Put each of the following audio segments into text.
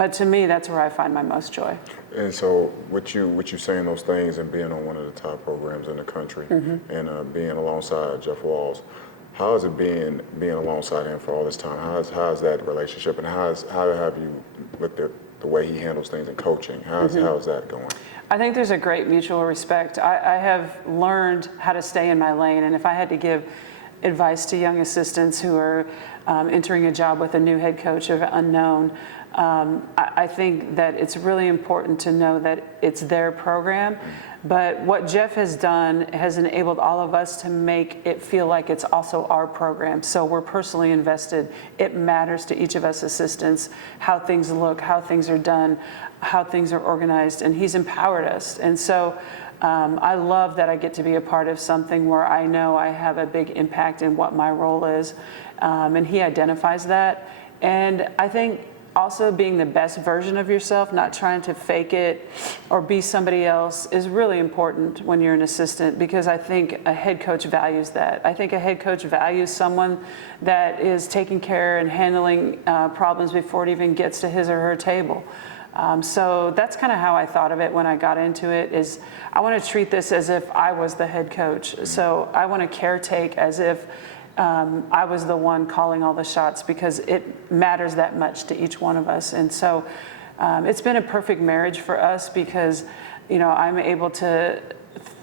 But to me, that's where I find my most joy. And so, with you saying those things and being on one of the top programs in the country, and being alongside Jeff Walz, how is it being alongside him for all this time? How's that relationship, and how have you looked at the way he handles things in coaching? How's that going? I think there's a great mutual respect. I have learned how to stay in my lane, and if I had to give advice to young assistants who are entering a job with a new head coach of unknown, I think that it's really important to know that it's their program. But what Jeff has done has enabled all of us to make it feel like it's also our program. So we're personally invested. It matters to each of us assistants how things look, how things are done, how things are organized, and he's empowered us. And so I love that I get to be a part of something where I know I have a big impact in what my role is, and he identifies that. And I think also being the best version of yourself, not trying to fake it or be somebody else, is really important when you're an assistant, because I think a head coach values that. I think a head coach values someone that is taking care and handling problems before it even gets to his or her table. So that's kind of how I thought of it when I got into it, is I want to treat this as if I was the head coach. So I want to caretake as if I was the one calling all the shots, because it matters that much to each one of us. And so it's been a perfect marriage for us, because, I'm able to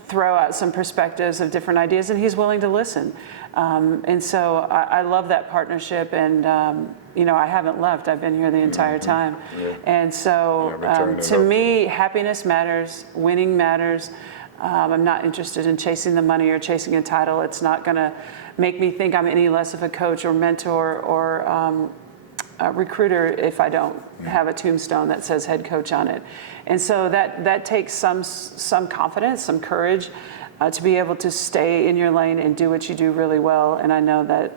throw out some perspectives of different ideas, and he's willing to listen. And so I love that partnership, and I haven't left. I've been here the entire time. Yeah. And so to me, happiness matters, winning matters. I'm not interested in chasing the money or chasing a title. It's not going to make me think I'm any less of a coach or mentor or a recruiter if I don't have a tombstone that says head coach on it. And so that takes some confidence, some courage to be able to stay in your lane and do what you do really well. And I know that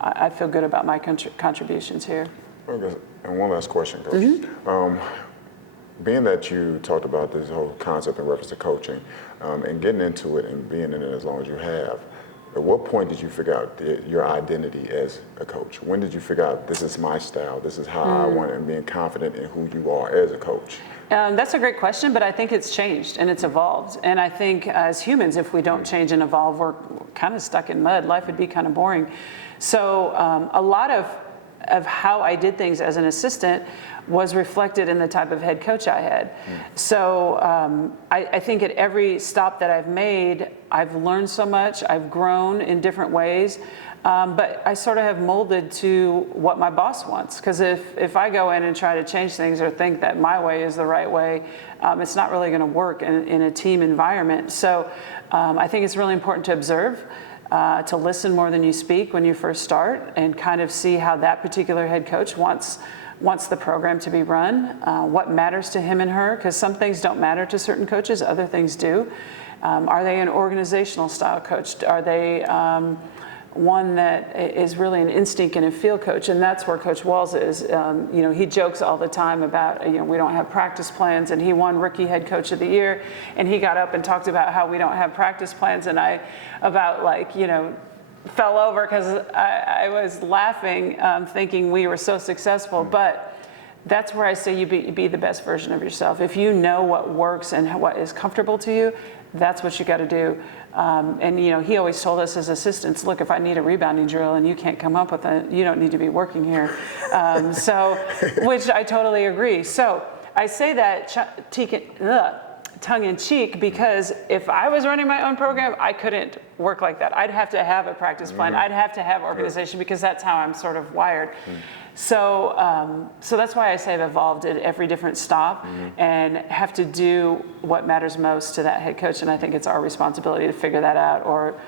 I feel good about my contributions here. Okay. And one last question, Coach. Being that you talked about this whole concept in reference to coaching, and getting into it and being in it as long as you have, at what point did you figure out your identity as a coach? When did you figure out this is my style, this is how I want it, and being confident in who you are as a coach? That's a great question, but I think it's changed and it's evolved. And I think as humans, if we don't change and evolve, we're kind of stuck in mud. Life would be kind of boring. So a lot of how I did things as an assistant was reflected in the type of head coach I had. So I think at every stop that I've made, I've learned so much, I've grown in different ways, but I sort of have molded to what my boss wants. Because if I go in and try to change things or think that my way is the right way, it's not really going to work in a team environment. So I think it's really important to observe, to listen more than you speak when you first start, and kind of see how that particular head coach wants the program to be run, what matters to him and her, because some things don't matter to certain coaches, other things do. Are they an organizational style coach? Are they one that is really an instinct and a feel coach? And that's where Coach Walz is. He jokes all the time about, we don't have practice plans, and he won Rookie Head Coach of the Year, and he got up and talked about how we don't have practice plans, and I fell over because I was laughing, thinking we were so successful. But that's where I say you be the best version of yourself. If you know what works and what is comfortable to you, that's what you got to do. And he always told us as assistants, look, if I need a rebounding drill and you can't come up with it, you don't need to be working here. Which I totally agree. So I say that tongue in cheek, because if I was running my own program, I couldn't work like that. I'd have to have a practice plan. I'd have to have organization, because that's how I'm sort of wired. So that's why I say I've evolved at every different stop, and have to do what matters most to that head coach. And I think it's our responsibility to figure that out, or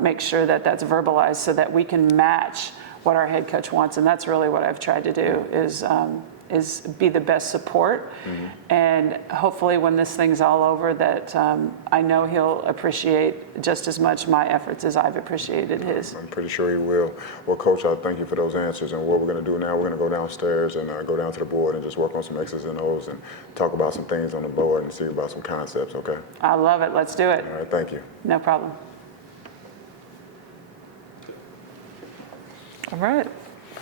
make sure that that's verbalized so that we can match what our head coach wants. And that's really what I've tried to do, is be the best support. And hopefully when this thing's all over, that I know he'll appreciate just as much my efforts as I've appreciated his. I'm pretty sure he will. Well, Coach, I thank you for those answers. And what we're going to do now, we're going to go downstairs and go down to the board and just work on some X's and O's and talk about some things on the board and see about some concepts, okay? I love it. Let's do it. All right, thank you. No problem. All right.